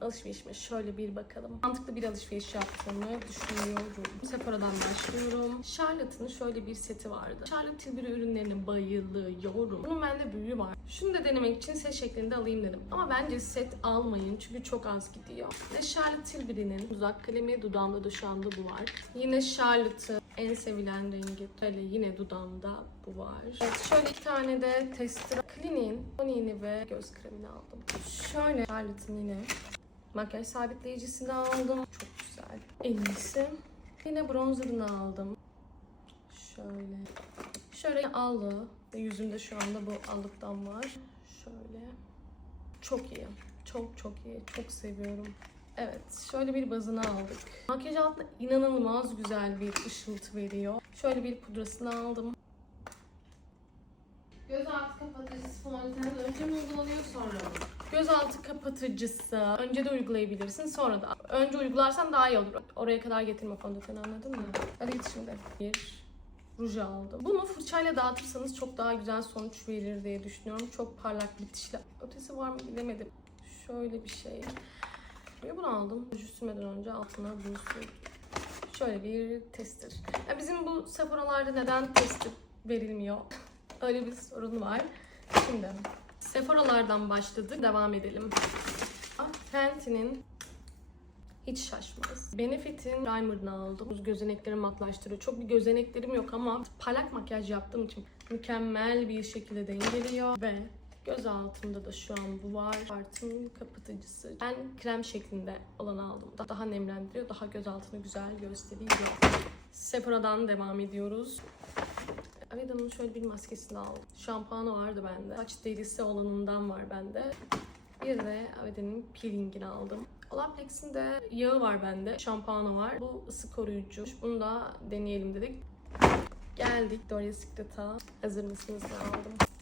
Alışverişime şöyle bir bakalım. Mantıklı bir alışveriş yaptığımı düşünüyorum. Sephora'dan başlıyorum. Charlotte'ın şöyle bir seti vardı. Charlotte Tilbury ürünlerine bayılıyorum. Bunun bende büyüğü var. Şunu da denemek için set şeklinde alayım dedim. Ama bence set almayın çünkü çok az gidiyor. Ve Charlotte Tilbury'nin uzak kalemi dudağımda da şu anda bu var. Yine Charlotte'ın en sevilen rengi. Böyle yine dudağımda bu var. Evet, şöyle iki tane de tester. Clinique'in tonini ve göz kremini aldım. Şöyle Charlotte'ın yine makyaj sabitleyicisini aldım. Çok güzel. En iyisi. Yine bronzerını aldım. Şöyle. Şöyle allı. Yüzümde şu anda bu allıktan var. Şöyle. Çok iyi. Çok çok iyi. Çok seviyorum. Evet, şöyle bir bazını aldık. Makyaj altında inanılmaz güzel bir ışıltı veriyor. Şöyle bir pudrasını aldım. Göz altı kapatıcısı fondöten önce mi uygulanıyor sonra mı? Gözaltı kapatıcısı. Önce de uygulayabilirsin, sonra da. Önce uygularsan daha iyi olur. Oraya kadar getirme fondöteni anladın mı? Hadi git şimdi. Bir ruj aldım. Bunu fırçayla dağıtırsanız çok daha güzel sonuç verir diye düşünüyorum. Çok parlak bitişli. Ötesi var mı bilemedim. Şöyle bir şey. Ve bunu aldım. Ruju sürmeden önce altına bunu sürdüm. Şöyle bir tester. Ya bizim bu Sephora'larda neden tester verilmiyor? Öyle bir sorun var. Şimdi Sephora'lardan başladık. Devam edelim. Fenty'nin hiç şaşmaz. Benefit'in primer'ını aldım. Gözeneklerimi matlaştırıyor. Çok bir gözeneklerim yok ama parlak makyaj yaptığım için mükemmel bir şekilde dengeliyor ve göz altımda da şu an bu var. Artın kapatıcısı. Ben krem şeklinde olanı aldım. Daha nemlendiriyor, daha göz altını güzel gösteriyor. Sephora'dan devam ediyoruz. Aveda'nın şöyle bir maskesini aldım. Şampuanı vardı bende. Saç derisi olanından var bende. Bir de Aveda'nın peelingini aldım. Olaplex'in de yağı var bende. Şampuanı var. Bu ısı koruyucu. Bunu da deneyelim dedik. Geldik Victoria's Secret'a. Hazır mısınız? Aldım?